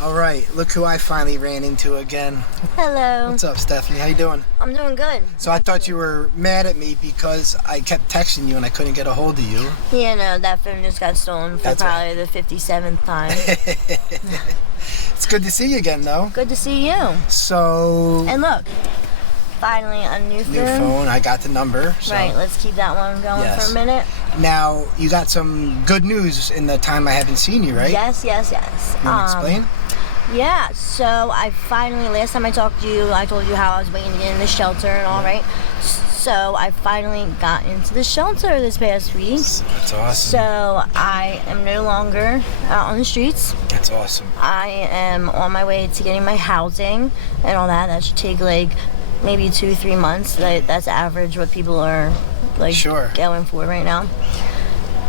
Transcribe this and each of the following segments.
All right, look who I finally ran into again. Hello. What's up, Stephanie? How you doing? I'm doing good. So I thought you were mad at me because I kept texting you and I couldn't get a hold of you. Yeah, no, that phone just got stolen for That's probably the 57th time. It's good to see you again, though. Good to see you. So... And look, finally a new phone. New phone, I got the number. So. Right, let's keep that one going Yes. for a minute. Now, you got some good news in the time I haven't seen you, right? Yes. You want to explain? Yeah, so I finally, last time I talked to you, I told you how I was waiting to get in the shelter and all, right? So I finally got into the shelter this past week. That's awesome. So I am no longer out on the streets. That's awesome. I am on my way to getting my housing and all that. That should take like maybe 2-3 months. That's average what people are like going for right now.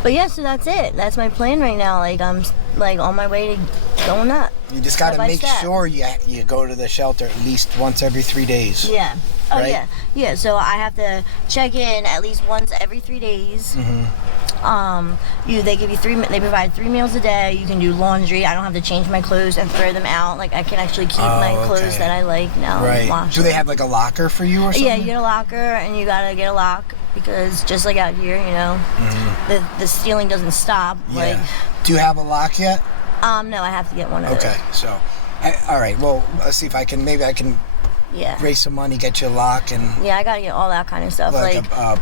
But yeah, so that's it. That's my plan right now. Like I'm like on my way to going up. You just got to make sure you go to the shelter at least once every 3 days. Yeah. Oh, right? Yeah. So I have to check in at least once every 3 days. Mm-hmm. They give you they provide 3 meals a day. You can do laundry. I don't have to change my clothes and throw them out. Like I can actually keep my clothes that I like now. Right. Do they have like a locker for you or something? Yeah, you get a locker and you gotta get a lock because just like out here, you know, the stealing doesn't stop. Yeah. Like, do you have a lock yet? No, I have to get one of those. Okay, so, all right. Well, let's see if I can. Maybe I can. Yeah. Raise some money, get you a lock, and. Yeah, I gotta get all that kind of stuff. Like a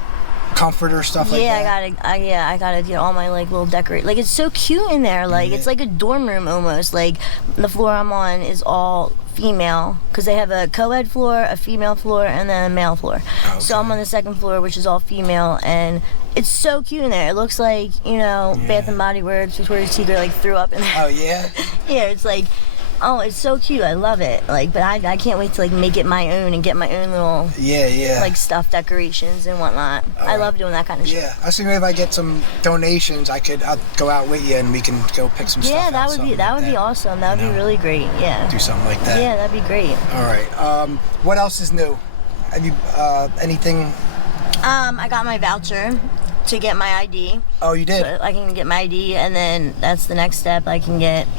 comforter stuff like that. I gotta get all my like little decorate. Like it's so cute in there. Like it's like a dorm room almost. Like the floor I'm on is all female because they have a co-ed floor, a female floor, and then a male floor. Okay. So I'm on the second floor, which is all female, and it's so cute in there. It looks like, you know, Bath and Body Works, Victoria's Secret like threw up in there. Oh yeah. Yeah, it's like. Oh, it's so cute. I love it. Like, but I can't wait to like make it my own and get my own little like stuff decorations and whatnot. I love doing that kind of shit. Yeah, I see. Maybe if I get some donations, I'll go out with you and we can go pick some stuff. Yeah, that would be awesome. That would be really great. Yeah. Do something like that. Yeah, that'd be great. All right. What else is new? Have you anything? I got my voucher to get my ID. Oh, you did? So I can get my ID, and then that's the next step. I can get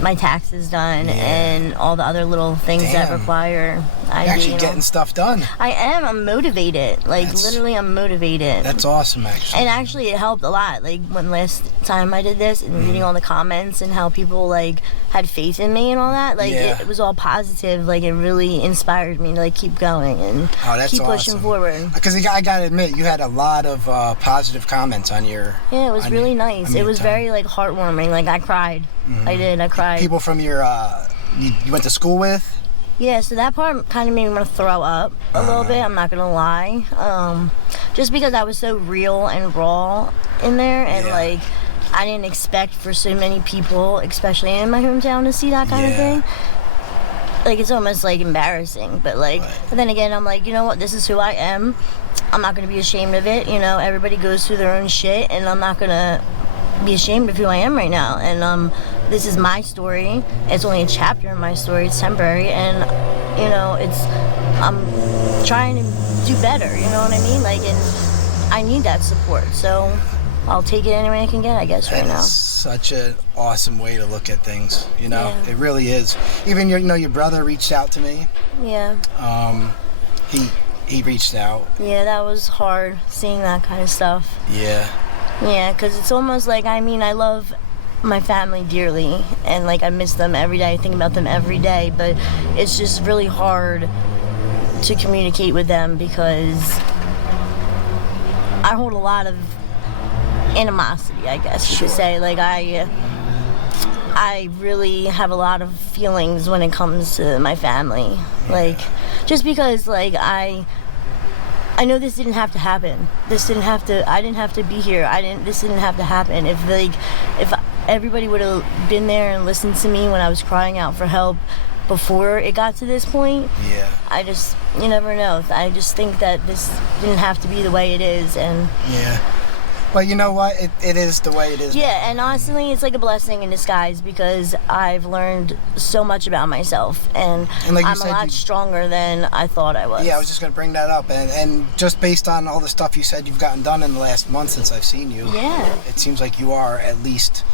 my taxes done and all the other little things that require ID. You're actually getting stuff done. I am. I'm motivated. Like literally, I'm motivated. That's awesome, actually. And actually, it helped a lot. Like when last time I did this and reading all the comments and how people like had faith in me and all that. Like it was all positive. Like it really inspired me to like keep going and keep pushing forward. Because I gotta admit, you had a lot of positive comments on your. Yeah, it was really nice. It was very like heartwarming. Like I cried. I did. I cried. People from your you went to school with? Yeah, so that part kind of made me want to throw up a little bit, I'm not gonna lie. Just because I was so real and raw in there, and like I didn't expect for so many people, especially in my hometown, to see that kind of thing. Like it's almost like embarrassing, but like but then again I'm like, you know what, this is who I am. I'm not gonna be ashamed of it. You know, everybody goes through their own shit, and I'm not gonna be ashamed of who I am right now. And this is my story. It's only a chapter in my story. It's temporary, and you know, I'm trying to do better. You know what I mean? Like, and I need that support. So I'll take it any way I can get, I guess, right now. Such an awesome way to look at things. You know, it really is. Even your brother reached out to me. Yeah. He reached out. Yeah, that was hard seeing that kind of stuff. Yeah. Yeah, because it's almost like, I mean, I love my family dearly, and like I miss them every day. I think about them every day, but it's just really hard to communicate with them because I hold a lot of animosity, I guess you could say. Like I really have a lot of feelings when it comes to my family. Like just because like I know this didn't have to happen. I didn't have to be here. This didn't have to happen. If everybody would have been there and listened to me when I was crying out for help before it got to this point. Yeah. You never know. I just think that this didn't have to be the way it is, and But you know what? It is the way it is. Yeah, and honestly, it's like a blessing in disguise because I've learned so much about myself, and like I'm a lot stronger than I thought I was. Yeah, I was just going to bring that up. And just based on all the stuff you said you've gotten done in the last month since I've seen you, it seems like you are at least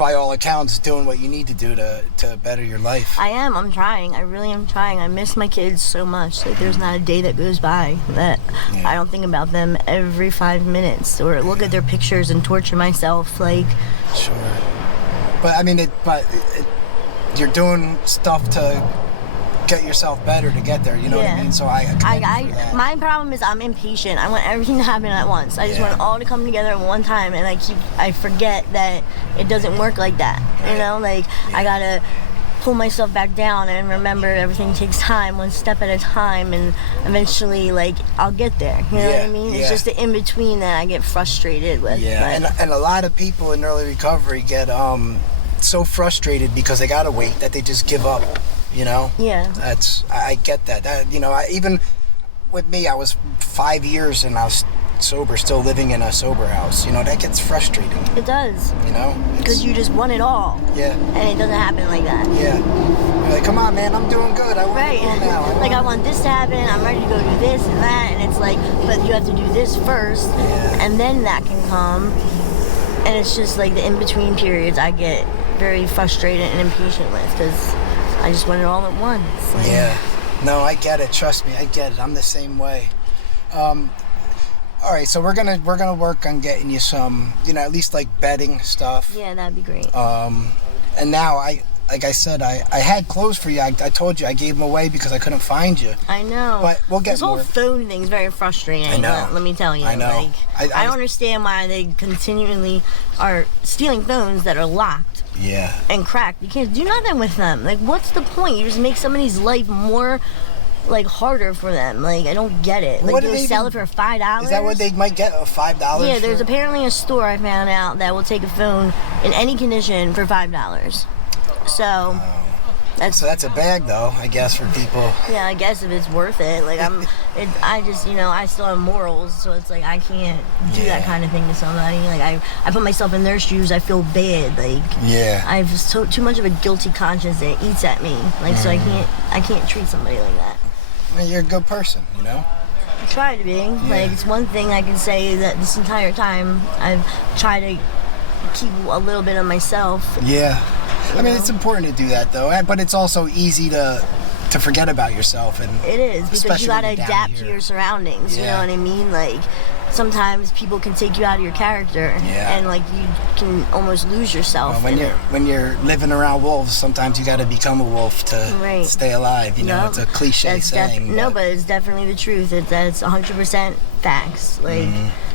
by all accounts, doing what you need to do to better your life. I am. I'm trying. I really am trying. I miss my kids so much. Like, there's not a day that goes by that I don't think about them every 5 minutes or look at their pictures and torture myself. Like, sure. But I mean, you're doing stuff to get yourself better to get there. You know what I mean? So my problem is I'm impatient. I want everything to happen at once. I just want it all to come together at one time, and I forget that it doesn't work like that. You know, like I gotta pull myself back down and remember everything takes time, one step at a time, and eventually, like, I'll get there. You know what I mean? It's just the in between that I get frustrated with. Yeah, and a lot of people in early recovery get so frustrated because they gotta wait that they just give up. You know? Yeah. I get that. You know, even with me, I was 5 years and I was sober, still living in a sober house. You know, that gets frustrating. It does. You know? Because you just want it all. Yeah. And it doesn't happen like that. Yeah. You're like, come on, man, I'm doing good. I want to go now. Like, I want this to happen. I'm ready to go do this and that. And it's like, but you have to do this first. Yeah. And then that can come. And it's just like the in-between periods I get very frustrated and impatient with because I just want it all at once. Like, yeah. No, I get it. Trust me, I get it. I'm the same way. All right, so we're gonna work on getting you some, you know, at least like bedding stuff. Yeah, that'd be great. And now like I said, I had clothes for you. I told you I gave them away because I couldn't find you. I know. But we'll get this whole phone thing's very frustrating. I know. Let me tell you. I know. Like, I don't understand why they continually are stealing phones that are locked. Yeah. And cracked. You can't do nothing with them. Like, what's the point? You just make somebody's life more, like, harder for them. Like, I don't get it. Like, what do they sell it for $5? Is that what they might get? $5? Yeah, there's apparently a store I found out that will take a phone in any condition for $5. So that's a bag, though, I guess, for people. Yeah, I guess if it's worth it. Like, I just, you know, I still have morals, so it's like I can't do that kind of thing to somebody. Like, I put myself in their shoes, I feel bad. Like, I have too much of a guilty conscience that eats at me. Like, so I can't treat somebody like that. Well, you're a good person, you know? I try to be. Yeah. Like, it's one thing I can say that this entire time I've tried to keep a little bit of myself. Yeah. I mean, it's important to do that, though, but it's also easy to forget about yourself. And it is, because you got to adapt here to your surroundings, you know what I mean? Like, sometimes people can take you out of your character, and, like, you can almost lose yourself. Well, when you're living around wolves, sometimes you got to become a wolf to stay alive, you know? It's a cliche saying. No, but it's definitely the truth. That's 100% facts. Like,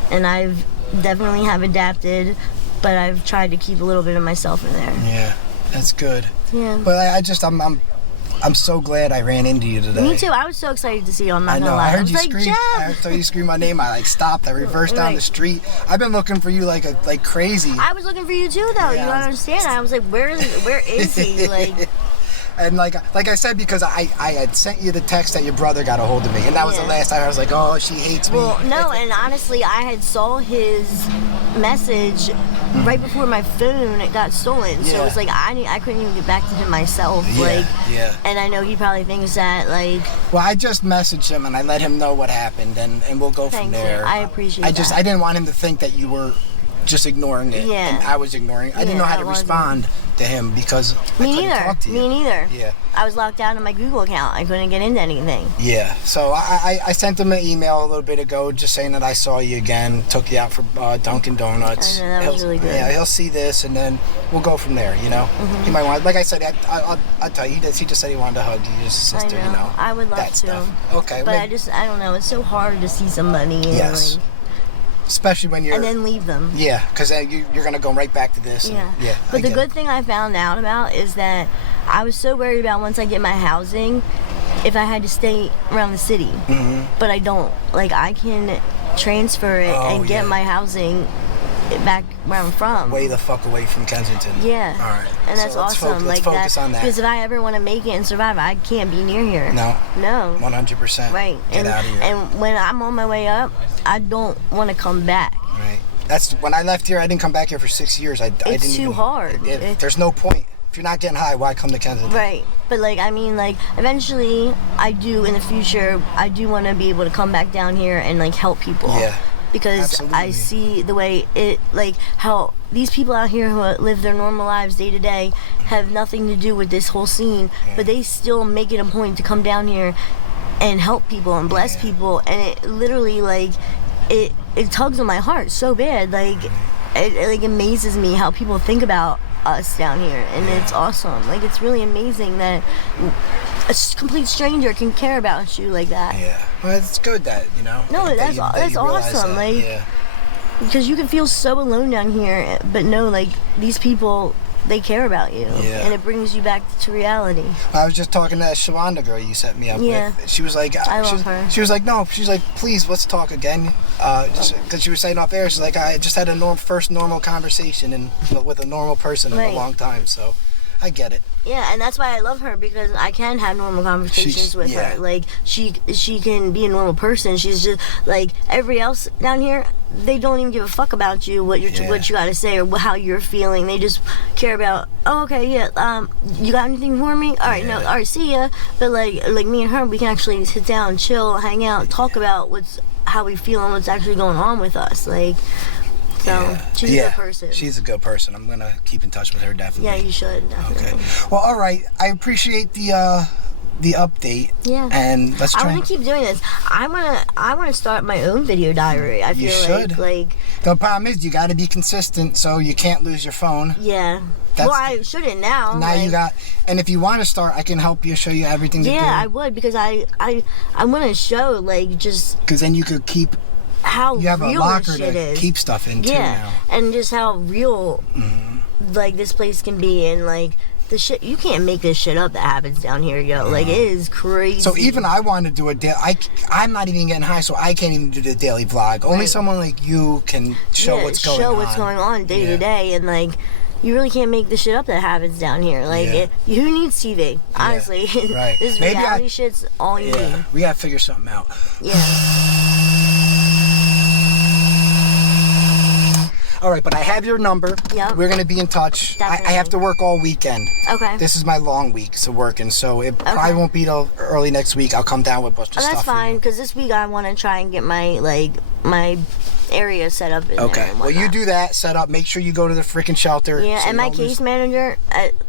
and I've definitely have adapted, but I've tried to keep a little bit of myself in there. Yeah. That's good. Yeah. But I'm so glad I ran into you today. Me too. I was so excited to see you. I'm not gonna lie. I heard you like, scream. Jeff! I heard you scream my name. I stopped. I reversed down the street. I've been looking for you like crazy. I was looking for you too, though. You don't understand. I was like, where is he? Like. And like I said, because I had sent you the text that your brother got a hold of me, and that was the last time I was like, oh, she hates me. Well, no, and honestly, I had saw his message right before my phone got stolen, so it was like I couldn't even get back to him myself. And I know he probably thinks that, like. Well, I just messaged him and I let him know what happened, and we'll go from there. You. I appreciate that. I didn't want him to think that you were just ignoring it, and I was ignoring it. I didn't know how to respond to him because I couldn't talk to you. Me neither. Yeah. I was locked out of my Google account. I couldn't get into anything. Yeah. So I sent him an email a little bit ago just saying that I saw you again, took you out for Dunkin' Donuts. I know, that was really good. Yeah, he'll see this and then we'll go from there, you know? He might want, like I said, I'll tell you, he just said he wanted to hug you, your sister, you know? I would love to. Stuff. Okay. But I don't know, it's so hard to see somebody and like, especially when you're... And then leave them. Yeah, because you're going to go right back to this. But the good thing I found out about is that I was so worried about once I get my housing, if I had to stay around the city. But I don't. Like, I can transfer it and get my housing back where I'm from. Way the fuck away from Kensington. Yeah. All right. And that's awesome. Let's focus on that. Because if I ever want to make it and survive, I can't be near here. No. 100%. Right. Get out of here. And when I'm on my way up, I don't want to come back. Right. That's when I left here. I didn't come back here for 6 years. It's too hard. There's no point. If you're not getting high, why come to Kensington? Right. But like, I mean, like, eventually, I do in the future. I do want to be able to come back down here and like help people. Yeah. because Absolutely. I see the way it, like, how these people out here who live their normal lives day to day have nothing to do with this whole scene, but they still make it a point to come down here and help people and bless people, and it literally, like, it tugs on my heart so bad. Like, it like amazes me how people think about us down here, and it's awesome. Like, it's really amazing that a complete stranger can care about you like that. Yeah. Well, it's good that, you know. No, that that's you realize awesome. that. Like, Yeah. because you can feel so alone down here, but no, like, these people, they care about you, and it brings you back to reality. I was just talking to that Shalonda girl you set me up with. She was like, I love her. She was like, no, she's like, please, let's talk again. Because she was saying off air, she's like, I just had a first normal conversation with a normal person in a long time, so I get it. Yeah, and that's why I love her, because I can have normal conversations with her. Like, she can be a normal person. She's just like everybody else down here. They don't even give a fuck about you, what you got to say, or how you're feeling. They just care about, oh, okay, you got anything for me? All right, no, all right, see ya. But like me and her, we can actually sit down, chill, hang out, talk about how we feel and what's actually going on with us. Like, so she's a good person. She's a good person. I'm gonna keep in touch with her, definitely. Yeah, you should, definitely. Okay. Well, all right. I appreciate the update. Yeah. And let's try. I want to keep doing this. I want to start my own video diary. I feel like the problem is you got to be consistent, so you can't lose your phone. Yeah. Well, I shouldn't now. Now you got, and if you want to start, I can help you, show you everything to do. Yeah, I would, because I want to show, like, just because then you could keep. How you have real a locker this shit to is. Keep stuff in too now. And just how real like this place can be, and like the shit, you can't make this shit up that happens down here, yo. Like, it is crazy. So even I want to do a daily. I'm not even getting high, so I can't even do the daily vlog. Only someone like you can show what's going on. Show what's going on day to day, and like, you really can't make the shit up that happens down here. Like, who needs TV? Honestly, right. This reality shit's all you need. We gotta figure something out. Yeah. All right, but I have your number. Yep. We're going to be in touch. I have to work all weekend. Okay. This is my long week, so working. So it probably won't be till early next week. I'll come down with a bunch of stuff. That's fine, because this week I want to try and get my area set up in there. Well, you do that, set up, make sure you go to the freaking shelter. Yeah, so and my case manager,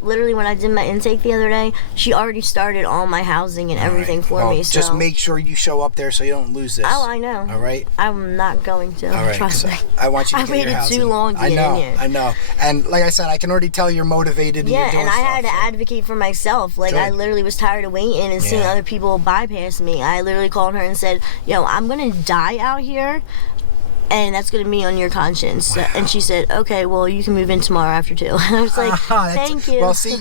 literally when I did my intake the other day, she already started all my housing and everything for me. So just make sure you show up there so you don't lose this. Oh, I know. All right? I'm not going to. All right. Trust me. I want you to get your housing. I waited too long to get in here. I know. And like I said, I can already tell you're motivated and you're doing and I stuff, had to advocate for myself. Like, I literally was tired of waiting and seeing other people bypass me. I literally called her and said, yo, I'm going to die out here, and that's going to be on your conscience. Wow. And she said, okay, well, you can move in tomorrow after 2. I was like, thank you. Well, see,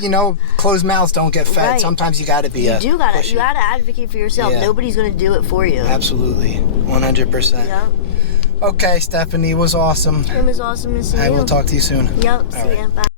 closed mouths don't get fed. Right. Sometimes you got to be You got to advocate for yourself. Yeah. Nobody's going to do it for you. Absolutely. 100%. Yeah. Okay, Stephanie, it was awesome. It was awesome to see you. I will talk to you soon. Yep, see ya. Bye.